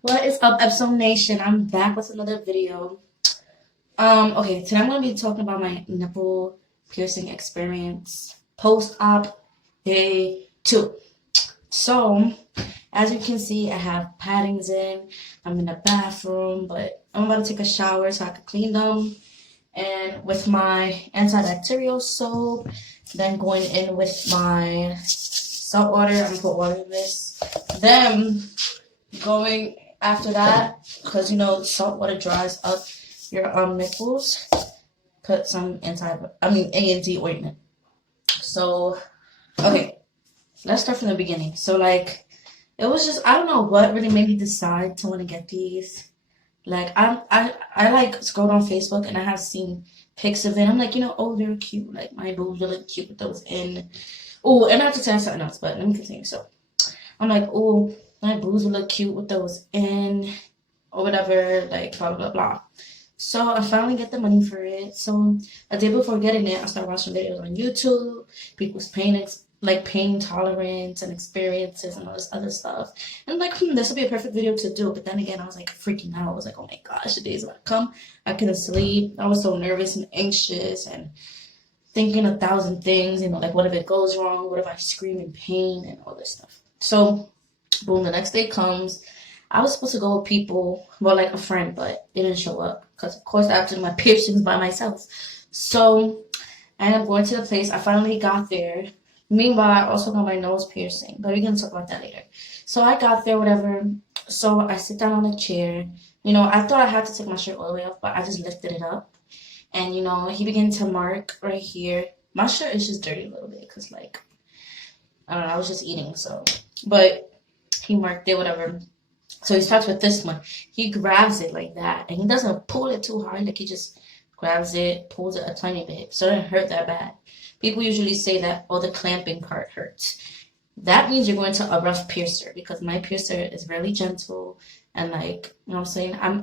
What is up, Epsom Nation? I'm back with another video. Okay, today I'm gonna be talking about my nipple piercing experience post-op day 2. So, as you can see, I have paddings in. I'm in the bathroom, but I'm about to take a shower so I can clean them. And with my antibacterial soap, then going in with my salt water. I'm gonna put water in this. Then going after that, because salt water dries up your nipples, put some A&D ointment. So okay, let's start from the beginning. So like, it was just, I don't know what really made me decide to want to get these. Like I like scrolled on Facebook and I have seen pics of it. I'm like, oh, they're cute. Like my boobs are look cute with those in. Oh, and I have to tell you something else, but let me continue. So I'm like, oh, my boobs would look cute with those in, or whatever, like blah blah blah. So I finally get the money for it. So a day before getting it, I started watching videos on YouTube, people's pain tolerance and experiences and all this other stuff. And I'm like, this would be a perfect video to do. But then again, I was like freaking out. I was like, oh my gosh, the day's about to come. I couldn't sleep. I was so nervous and anxious and thinking 1,000 things. Like what if it goes wrong? What if I scream in pain and all this stuff? So boom, the next day comes. I was supposed to go with people, well, like a friend, but they didn't show up because, of course, I have to do my piercings by myself. So I ended up going to the place. I finally got there. Meanwhile, I also got my nose piercing, but we're going to talk about that later. So I got there, whatever. So I sit down on a chair. I thought I had to take my shirt all the way off, but I just lifted it up. And, he began to mark right here. My shirt is just dirty a little bit because, like, I don't know, I was just eating, so. But he marked it, whatever. So he starts with this one. He grabs it like that, and he doesn't pull it too hard. Like he just grabs it, pulls it a tiny bit, so it didn't hurt that bad. People usually say that, oh, the clamping part hurts. That means you're going to a rough piercer because my piercer is really gentle and like, you know what I'm saying?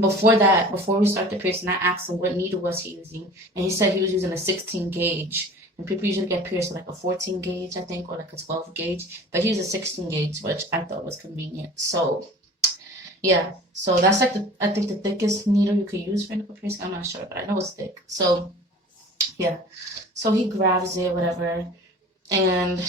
Before we start the piercing, I asked him what needle was he using, and he said he was using a 16 gauge. And people usually get pierced with like a 14 gauge, I think, or like a 12 gauge. But he used a 16 gauge, which I thought was convenient. So, yeah. So that's like I think the thickest needle you could use for nipple piercing. I'm not sure, but I know it's thick. So, yeah. So he grabs it, whatever, and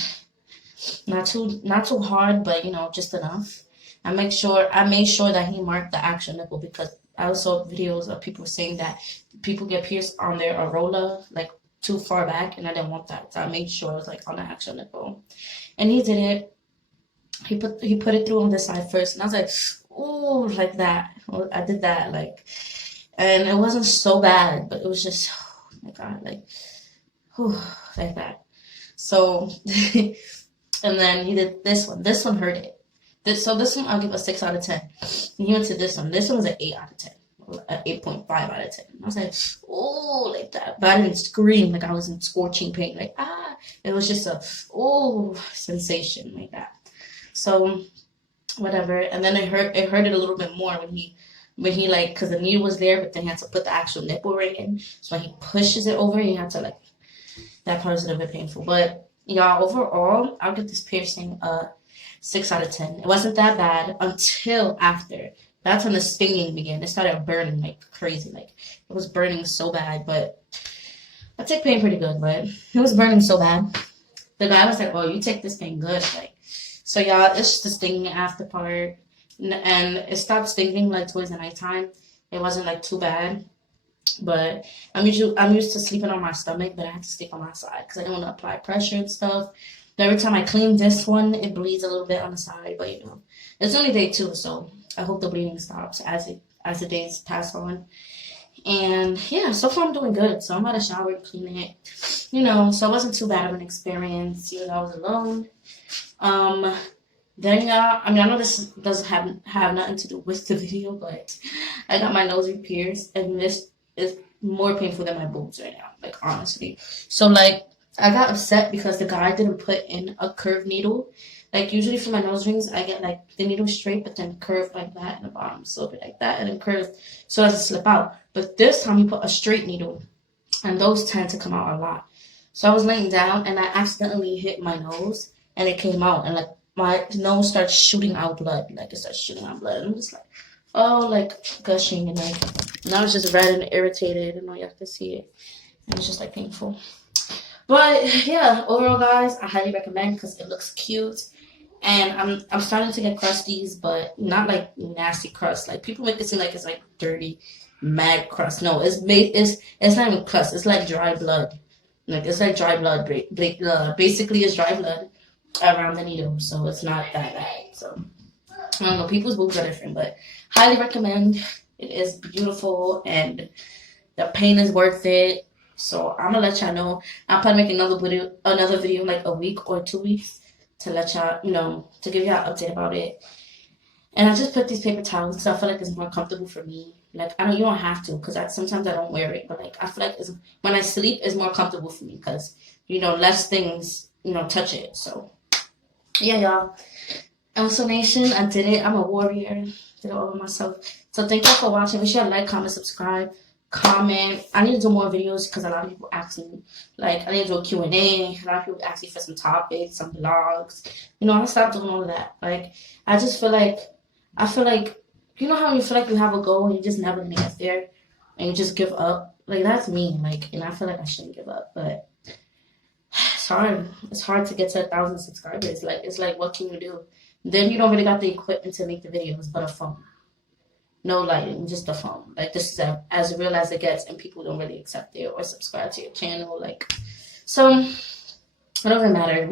not too hard, but just enough. I made sure that he marked the actual nipple because I saw videos of people saying that people get pierced on their areola, like too far back, and I didn't want that, so I made sure it was like on the actual nipple. And he did it. He put it through on the side first, and I was like, ooh, like that. I did that, like, and it wasn't so bad, but it was just, oh my god, like, whew, like that. So, and then he did this one. This one hurt it. This one I'll give a 6 out of 10. And he went to this one. This one was an 8 out of 10. An 8.5 out of 10. I was like, oh, like that. But I didn't scream like I was in scorching pain. Like, ah. It was just a, oh, sensation like that. So, whatever. And then it hurt it a little bit more when he like, because the needle was there, but then he had to put the actual nipple ring in. So when he pushes it over, he had to like, that part was a little bit painful. But, y'all, overall, I'll give this piercing a 6 out of 10. It wasn't that bad until after. That's when the stinging began. It started burning like crazy. Like it was burning so bad, but I take pain pretty good, but it was burning so bad. The guy was like, oh, you take this pain good. Like, so y'all, it's just the stinging after part. And it stopped stinging like towards the nighttime. It wasn't like too bad. But I'm used to sleeping on my stomach, but I had to sleep on my side because I didn't want to apply pressure and stuff. But every time I clean this one, it bleeds a little bit on the side, but it's only day 2, so I hope the bleeding stops as the days pass on. And yeah, so far I'm doing good. So I'm out of shower, cleaning it, so it wasn't too bad of an experience. I was alone. Then I know this doesn't have nothing to do with the video, but I got my nose pierced, and this is more painful than my boobs right now, like honestly. So like, I got upset because the guy didn't put in a curved needle. Like usually for my nose rings, I get like the needle straight, but then curved like that in the bottom, so a bit like that, and then curved so it doesn't slip out. But this time he put a straight needle, and those tend to come out a lot. So I was laying down, and I accidentally hit my nose, and it came out, and like my nose starts shooting out blood. Like, it starts shooting out blood. And I'm just like, oh, like, gushing. And, like, now it's just red and irritated. And all you have to see it. And it's just, like, painful. But, yeah, overall, guys, I highly recommend because it looks cute. And I'm starting to get crusties, but not, like, nasty crust. Like, people make it seem like it's, like, dirty, mad crust. No, it's not even crust. It's, like, dry blood. Like, it's like dry blood. Basically, it's dry blood around the needle, so it's not that bad. So, I don't know. People's boobs are different, but highly recommend. It is beautiful, and the pain is worth it. So, I'm going to let y'all know. I'll probably make another video like a week or 2 weeks to let y'all, to give y'all an update about it. And I just put these paper towels because I feel like it's more comfortable for me. Like, you don't have to because sometimes I don't wear it. But, like, I feel like when I sleep, it's more comfortable for me because, less things, touch it. So, yeah, y'all. Also, Nation, I did it. I'm a warrior. Did it all by myself. So, thank y'all for watching. Make sure you like, comment, subscribe, comment. I need to do more videos because a lot of people ask me. Like, I need to do a Q&A. A lot of people ask me for some topics, some blogs. I stopped doing all of that. Like, I just feel like, you know how you feel like you have a goal and you just never get there and you just give up? Like, that's me. Like, and I feel like I shouldn't give up, but it's hard. It's hard to get to 1,000 subscribers. Like, it's like, what can you do? Then you don't really got the equipment to make the videos, but a phone. No lighting, just a phone. Like, this is as real as it gets, and people don't really accept it or subscribe to your channel. Like, so, it doesn't matter.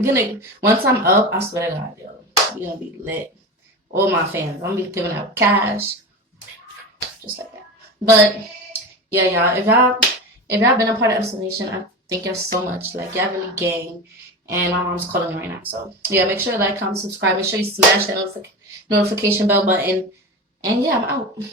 Once I'm up, I swear to God, yo, we're gonna be lit. All my fans. I'm gonna be giving out cash. Just like that. But yeah, y'all. If y'all been a part of Episode Nation, I thank y'all so much. Like, y'all really gang. And my mom's calling me right now. So yeah, make sure you like, comment, subscribe. Make sure you smash that notification bell button. And yeah, I'm out.